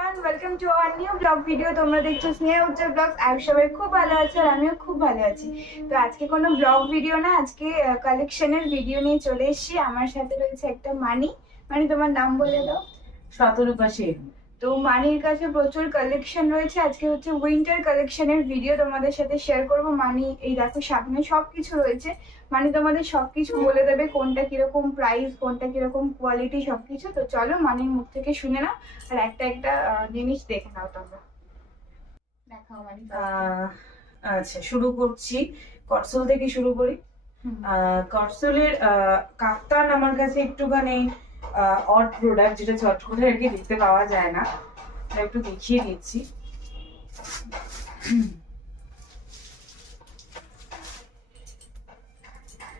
Everyone blog video তোমরা দেখছ স্নেহা উজ্জ্বল blog আর সবাই খুব ভালো আছো আর আমিও খুব ভালো আছি। তো আজকে কোনো ব্লগ ভিডিও না, আজকে কালেকশনের ভিডিও নিয়ে চলে এসেছি। আমার সাথে রয়েছে একটা মানি। মানে তোমার নাম বলে দাও। শতরূপা সেন। তো মানির কাছে প্রচুর কালেকশন রয়েছে। আজকে হচ্ছে উইন্টার কালেকশনের ভিডিও তোমাদের সাথে শেয়ার করব। মানি এই দেখো সামনে সব কিছু রয়েছে। মানে তোমাদের সবকিছু বলে দেবে কোনটা কীরকম প্রাইস কোনটা কীরকম কোয়ালিটি সবকিছু। তো চলো মানির মুখ থেকে শুনে নাও আর একটা একটা জিনিস দেখে নাও তোমরা। দেখাও মানি। আহ, আচ্ছা শুরু করছি। করসল থেকে শুরু করি। করসলের আহ, কাফতান আমার কাছে একটুখানি অড প্রোডাক্ট যেটা চট করে আর কি দেখতে পাওয়া যায় না। একটু দেখিয়ে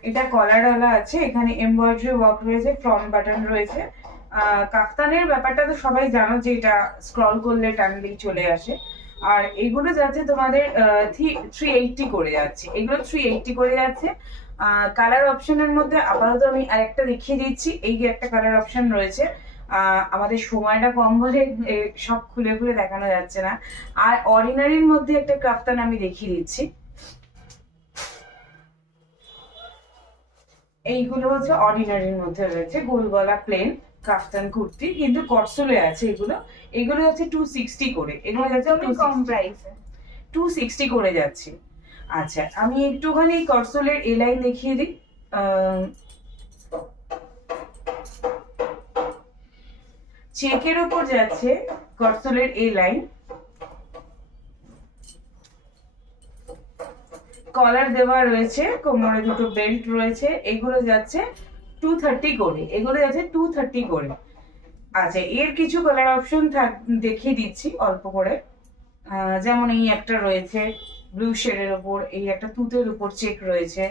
এটা আছে, এখানে এমব্রয়ডারি ওয়ার্ক রয়েছে ফ্রন্ট বাটন রয়েছে। কাফতানের ব্যাপারটা তো সবাই জানো যে এটা স্ক্রল করলে টানলেই চলে আসে। আর এগুলো যাচ্ছে তোমাদের থ্রি এইটটি করে যাচ্ছে। এগুলো থ্রি এইটটি করে যাচ্ছে। কালার অপশনের মধ্যে আপাতত আমি আরেকটা দেখিয়ে দিচ্ছি। এই যে একটা কালার অপশন রয়েছে আমাদের সময়টা কম বলে সব খুলে খুলে দেখানো যাচ্ছে না। আর অর্ডিনারির মধ্যে একটা কাফতান আমি দেখিয়ে দিচ্ছি। এইগুলো হচ্ছে অর্ডিনারির মধ্যে রয়েছে গোল গলা প্লেন কাফতান কুর্তি কিন্তু কটসলে আছে এগুলো। এগুলো হচ্ছে টু সিক্সটি করে। এগুলো যাচ্ছে একদমই কম প্রাইসে টু সিক্সটি করে যাচ্ছে। আচ্ছা আমি একটুখানি কটসলের এ লাইন দেখিয়ে দিই। চেকের উপর যাচ্ছে কটসলের এ লাইন। কলার দেওয়া রয়েছে কোমরে দুটো বেল্ট রয়েছে এগুলো যাচ্ছে টু থার্টি করে, এগুলো যাচ্ছে টু থার্টি করে। আচ্ছা এর কিছু কালার অপশন দেখিয়ে দিচ্ছি অল্প করে। যেমন এই একটা রয়েছে ব্লু শেডের উপর, এই একটা তুতের উপর চেক রয়েছে,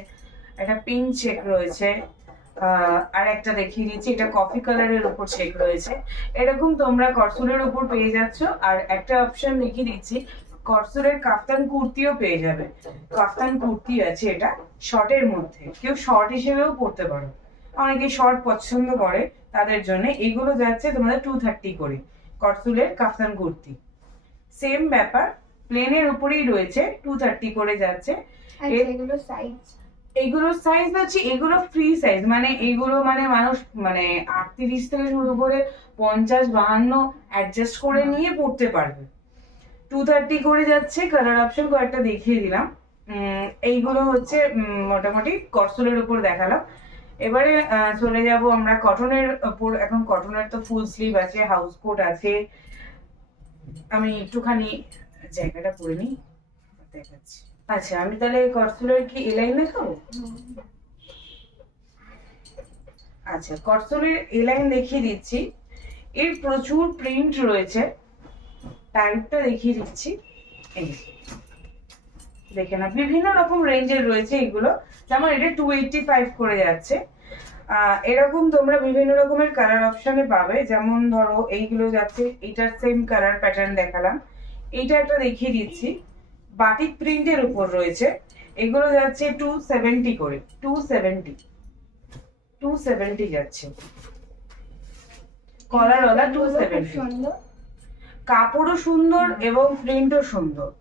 একটা পিঙ্ক চেক রয়েছে আর একটা দেখিয়ে দিচ্ছি, এটা কফি কালারের উপর চেক রয়েছে। এরকম তোমরা করসুলের উপর পেয়ে যাচ্ছ, আর একটা অপশন দেখিয়ে দিচ্ছি করসুলের কাফতান কুর্তিও পেয়ে যাবে। কাফতান কুর্তি আছে এটা শর্টের মধ্যে। কেউ শর্ট হিসেবেও পরতে পারো। অনেকে শর্ট পছন্দ করে তাদের জন্য। এইগুলো যাচ্ছে তোমাদের টু থার্টি করে। করসুলের কাফতান কুর্তি। সেম ব্যাপার প্লেনের উপরেই রয়েছে টু থার্টি করে যাচ্ছে। আচ্ছা এগুলো সাইজ এইগুলোর সাইজ হচ্ছে এগুলো ফ্রি সাইজ মানে এইগুলো মানে মানুষ মানে আটত্রিশ থেকে শুরু করে পঞ্চাশ বাহান্ন অ্যাডজাস্ট করে নিয়ে পড়তে পারবে। টু থার্টি করে যাচ্ছে কালার অপশন কয়েকটা দেখিয়ে দিলাম। উম, এইগুলো হচ্ছে মোটামুটি করসলের উপর দেখালাম। এবারে চলে যাব আমরা কটনের উপর এখন কটনের তো ফুল স্লিভ আছে হাউস কোট আছে। আমি একটুখানি জায়গাটা করে নিই। দেখাচ্ছি। আচ্ছা আমি তাহলে করসলের কি এলাইন দেখাবো? আচ্ছা করসলের এলাইন দেখিয়ে দিচ্ছি। এর প্রচুর প্রিন্ট রয়েছে। টাইপটা দেখিয়ে দিচ্ছি। এই। দেখে না বিভিন্ন রকম রেঞ্জের রয়েছে এগুলো। যেমন এটা টু এইটটি ফাইভ করে যাচ্ছে। আহ, এরকম তোমরা বিভিন্ন রকমের কালার অপশনে পাবে। যেমন ধরো এইগুলো যাচ্ছে এটার সেম কালার প্যাটার্ন দেখালাম। এইটা একটা দেখিয়ে দিচ্ছি। বাটিক প্রিন্টের উপর রয়েছে। এগুলো যাচ্ছে টু সেভেন্টি করে। টু সেভেন্টি টু সেভেন্টি যাচ্ছে। কলারওয়ালা টু সেভেন্টি সুন্দর। কাপড়ও সুন্দর এবং প্রিন্টও সুন্দর।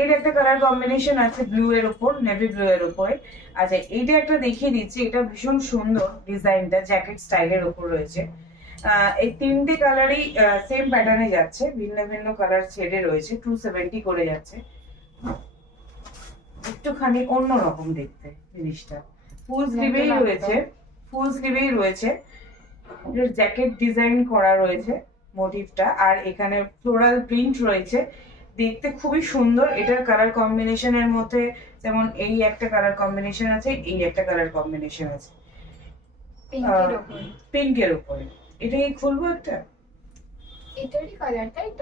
এর একটা কালার কম্বিনেশন আছে ব্লু এর উপর নেভি ব্লু এর উপরে আচ্ছা এইটা একটা দেখিয়ে দিচ্ছি এটা ভীষণ সুন্দর ডিজাইনটা জ্যাকেট স্টাইলের উপর রয়েছে। এই তিনটে কালারই সেম প্যাটার্নে যাচ্ছে ভিন্ন ভিন্ন কালার ছেড়ে রয়েছে টু সেভেন্টি করে যাচ্ছে। একটুখানি অন্যরকম দেখতে জিনিসটা। ফুল স্লিভেই রয়েছে ফুল স্লিভেই রয়েছে। জ্যাকেট ডিজাইন করা রয়েছে মোটিভটা আর এখানে ফ্লোরাল প্রিন্ট রয়েছে দেখতে খুবই সুন্দর। এটার কালার কম্বিনেশনের মধ্যে যেমন এই একটা কালার কম্বিনেশন আছে এই একটা কালার কম্বিনেশন আছে। পিঙ্কের উপরে। এটা কি খুলবো একটা?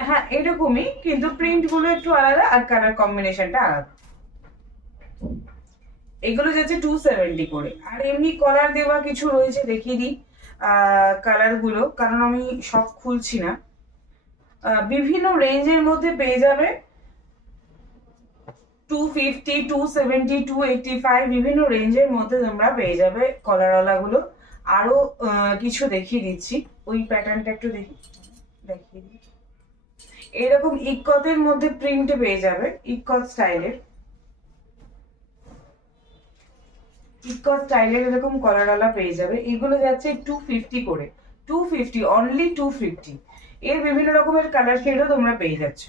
হ্যাঁ এরকমই কিন্তু প্রিন্টগুলো একটু আলাদা আর কালার কম্বিনেশনটা আলাদা। এগুলো যাচ্ছে টু সেভেন্টি করে। আর এমনি কলার দেওয়া কিছু রয়েছে দেখিয়ে দিই কালারগুলো। কারণ আমি সব খুলছি না। বিভিন্ন রেঞ্জের মধ্যে পেয়ে যাবে। Two fifty two seventy two eighty five বিভিন্ন রেঞ্জের মধ্যে তোমরা পেয়ে যাবে কলারওয়ালা গুলো আরও আহ, কিছু দেখিয়ে দিচ্ছি। ওই প্যাটার্নটা একটু দেখি। দেখিয়ে দিই। এরকম ইকতের মধ্যে প্রিন্ট পেয়ে যাবে ইকত স্টাইলের। ইকত স্টাইলের এরকম কলারওয়ালা পেয়ে যাবে। এগুলো যাচ্ছে টু ফিফটি করে। Two fifty only two fifty এর বিভিন্ন রকমের কালার শেডও তোমরা পেয়ে যাচ্ছ।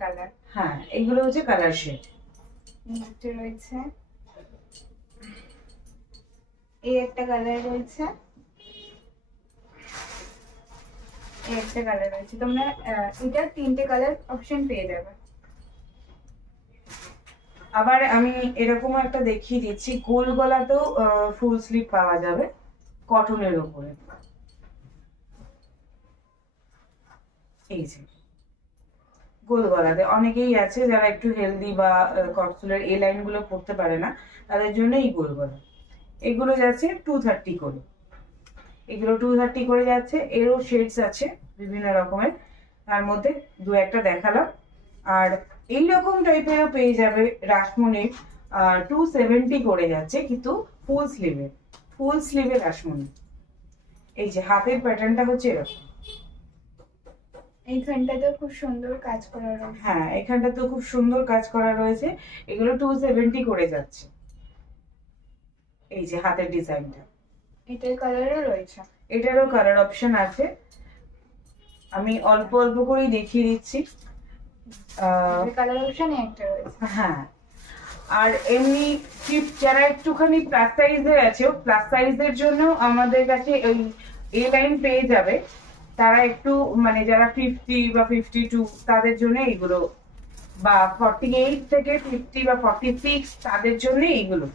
কালার হ্যাঁ এগুলো হচ্ছে কালার শেড রয়েছে। এই একটা কালার রয়েছে। এই একটা কালার রয়েছে। তোমরা এটা তিনটে কালার অপশন পেয়ে যাবে। আবার আমি এরকম একটা দেখিয়ে দিচ্ছি। গোল গলাতেও ফুল স্লিভ পাওয়া যাবে। কটনের উপরে এই যে গোল গলাতে অনেকেই আছে যারা একটু হেলদি বা কটসুলের এই লাইনগুলো পড়তে পারে না, তাদের জন্য এই গোল গলা এগুলো যাচ্ছে টু থার্টি করে। এগুলো টু থার্টি করে যাচ্ছে, এরও শেডস আছে বিভিন্ন রকমের। তার মধ্যে দু একটা দেখালাম। আর এইরকম টাইপেরও পেয়ে যাবে রাসমণির টু সেভেন্টি করে যাচ্ছে কিন্তু ফুল স্লিভের ফুল স্লিভের রাসমণি এই যে হাতের প্যাটার্নটা হচ্ছে এরকম। এইখানটাতেও খুব সুন্দর কাজ করা রয়েছে। হ্যাঁ খুব সুন্দর কাজ করা রয়েছে। এগুলো টু সেভেন্টি করে যাচ্ছে। এই যে হাতের ডিজাইনটা এটার কালারও রয়েছে। এটারও কালার অপশন আছে। আমি অল্প অল্প করেই দেখিয়ে দিচ্ছি। কালার অপশন একটা রয়েছে। হ্যাঁ। আর এমনি টিপ যারা একটুখানি প্লাস সাইজের আছে প্লাস সাইজের জন্য আমাদের কাছে ওই এ লাইন পেয়ে যাবে। তারা একটু মানে যারা ফিফটি বা ফিফটি টু তাদের জন্য এগুলো বা ফর্টি এইট থেকে ফিফটি বা ফর্টি সিক্স তাদের জন্য এইগুলো।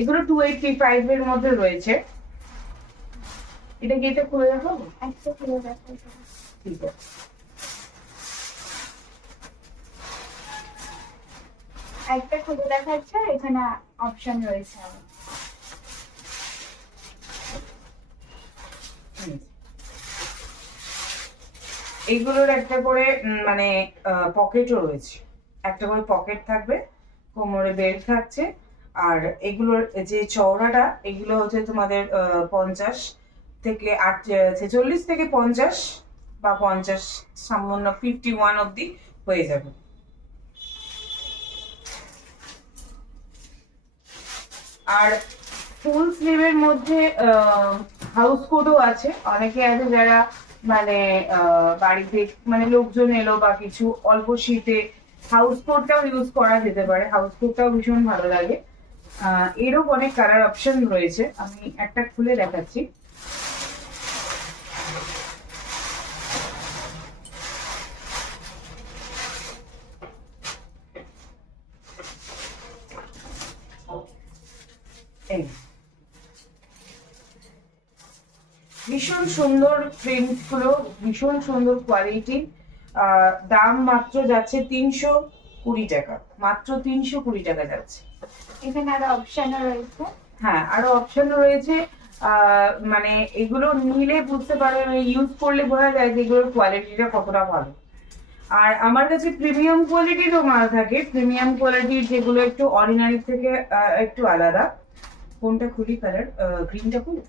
এগুলো টু এইটটি ফাইভ এর মধ্যে রয়েছে। এটা কি এটা খুলে দেখো ঠিক আছে। একটা খুলে দেখাচ্ছে এখানে অপশন রয়েছে আরও। এইগুলোর একটা করে মানে পকেটও রয়েছে। একটা করে পকেট থাকবে, কোমরে বেল্ট থাকছে, আর এগুলোর যে চওড়াটা, এগুলো হচ্ছে তোমাদের পঞ্চাশ থেকে আট ছেচল্লিশ থেকে পঞ্চাশ বা পঞ্চাশ সামান্য ফিফটি ওয়ান অব্দি হয়ে যাবে। আর ফুল স্লিভের মধ্যে হাউস কোটও আছে। অনেকে আছে যারা মানে বাড়িতে মানে লোকজন এলো বা কিছু অল্প শীতে হাউস কোটটাও ইউজ করা যেতে পারে। হাউস কোটটাও ভীষণ ভালো লাগে। এরও অনেক কালার অপশন রয়েছে। আমি একটা খুলে দেখাচ্ছি। এই। ভীষণ সুন্দর প্রিন্টগুলো ভীষণ সুন্দর কোয়ালিটি দাম মাত্র যাচ্ছে তিনশো কুড়ি টাকা মাত্র তিনশো কুড়ি টাকা যাচ্ছে। এখানে আরও অপশনও রয়েছে। হ্যাঁ আরও অপশন রয়েছে মানে এগুলো নিলে বুঝতে পারবে ইউজ করলে বোঝা যায় যে এগুলোর কোয়ালিটিটা কতটা ভালো। আর আমার কাছে প্রিমিয়াম কোয়ালিটিরও মাল থাকে প্রিমিয়াম কোয়ালিটির যেগুলো একটু অর্ডিনারি থেকে একটু আলাদা। কোনটা খুলি কালার গ্রিনটা খুলি?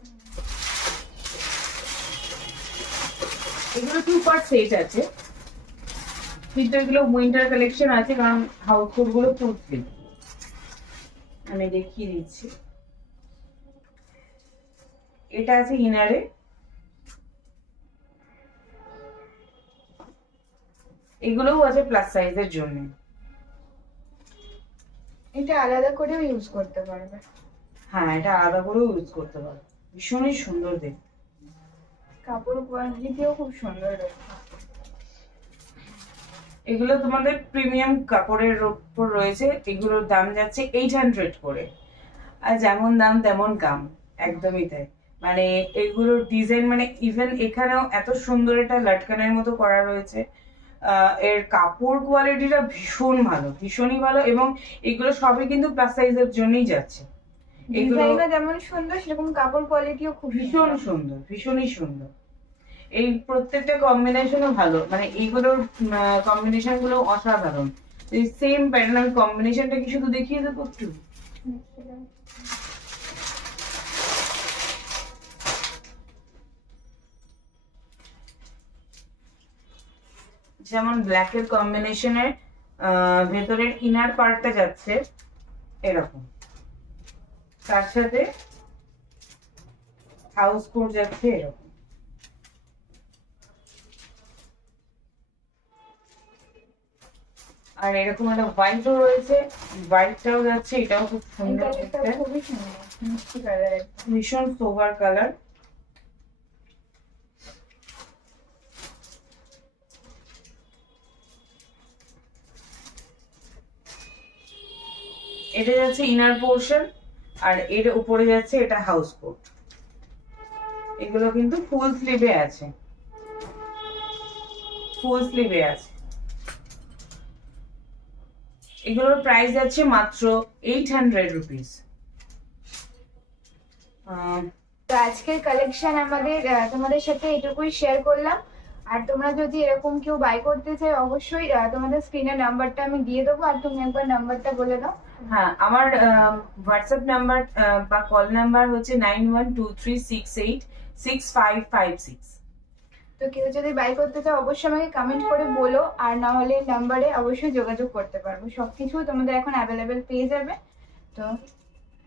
এগুলো টু পার্ট সেট আছে। কিন্তু এগুলো উইন্টার কালেকশন আছে কারণ হাউস কোটগুলো স্লিভ আমি দেখিয়ে দিচ্ছি। এটা আছে ইনারে এগুলোও আছে প্লাস সাইজের জন্য। এটা আলাদা করেও ইউজ করতে পারবে। হ্যাঁ এটা আলাদা করেও ইউজ করতে পারো ভীষণই সুন্দর দেখতে। কাপড় কোয়ালিটিও খুব সুন্দর এগুলো তোমাদের প্রিমিয়াম কাপড়ের উপর রয়েছে এগুলোর দাম যাচ্ছে এইট হান্ড্রেড করে। আর যেমন দাম তেমন কাম একদমই তাই। মানে এগুলোর ডিজাইন মানে ইভেন এখানেও এত সুন্দর একটা লটকানের মতো করা রয়েছে। এর কাপড় কোয়ালিটিটা ভীষণ ভালো ভীষণই ভালো এবং এগুলো সবই কিন্তু প্লাস সাইজের জন্যই যাচ্ছে। এগুলো যেমন সুন্দর সেরকম কাপড় কোয়ালিটিও খুব ভীষণ সুন্দর ভীষণই সুন্দর। এই প্রত্যেকটা কম্বিনেশনও ভালো। মানে এইগুলোর কম্বিনেশনগুলো অসাধারণ। এই সেম প্যাটার্ন আমি কম্বিনেশনটা কি শুধু দেখিয়ে দেবো একটু? যেমন ব্ল্যাক এর কম্বিনেশনের ভেতরের ইনার পার্টটা যাচ্ছে, এরকম। তার সাথে হাউস কোট যাচ্ছে, এরকম। আর এরকম একটা হোয়াইটও রয়েছে। হোয়াইটটাও যাচ্ছে এটাও খুব সুন্দর খুবই সুন্দর ভীষণ সোভার কালার এটা যাচ্ছে ইনার পোর্শন আর এর উপরে যাচ্ছে এটা হাউস কোট এগুলো কিন্তু ফুল স্লিভে আছে। ফুল স্লিভে আছে। এগুলোর প্রাইস যাচ্ছে মাত্র এইট হান্ড্রেড রুপিস তো আজকের কালেকশন আমাদের তোমাদের সাথে এটুকুই শেয়ার করলাম। আর তোমরা যদি এরকম কেউ বাই করতে চাই অবশ্যই তোমাদের স্ক্রিনে নাম্বারটা আমি দিয়ে দেবো আর তুমি একবার নাম্বারটা বলে দাও। হ্যাঁ আমার হোয়াটসঅ্যাপ নাম্বার বা কল নাম্বার হচ্ছে nine one two three six eight six five five six তো কেউ যদি বাই করতে চাও, অবশ্যই আমাকে কমেন্ট করে বলো। আর না হলে নাম্বারে অবশ্যই যোগাযোগ করতে পারব। সবকিছু তোমাদের এখন অ্যাভেলেবেল পেয়ে যাবে। তো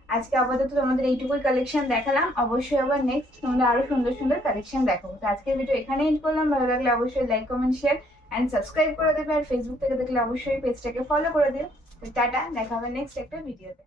আজকে আপাতত তোমাদের এইটুকুই কালেকশন দেখালাম। অবশ্যই আবার নেক্সট তোমরা আরও সুন্দর সুন্দর কালেকশন দেখাবো। তো আজকের ভিডিও এখানে এন্ড করলাম। ভালো লাগলে অবশ্যই like comment share and subscribe করে দেবে। আর ফেসবুক থেকে দেখলে অবশ্যই পেজটাকে ফলো করে দিও। তো টাটা, দেখা হবে নেক্সট একটা ভিডিওতে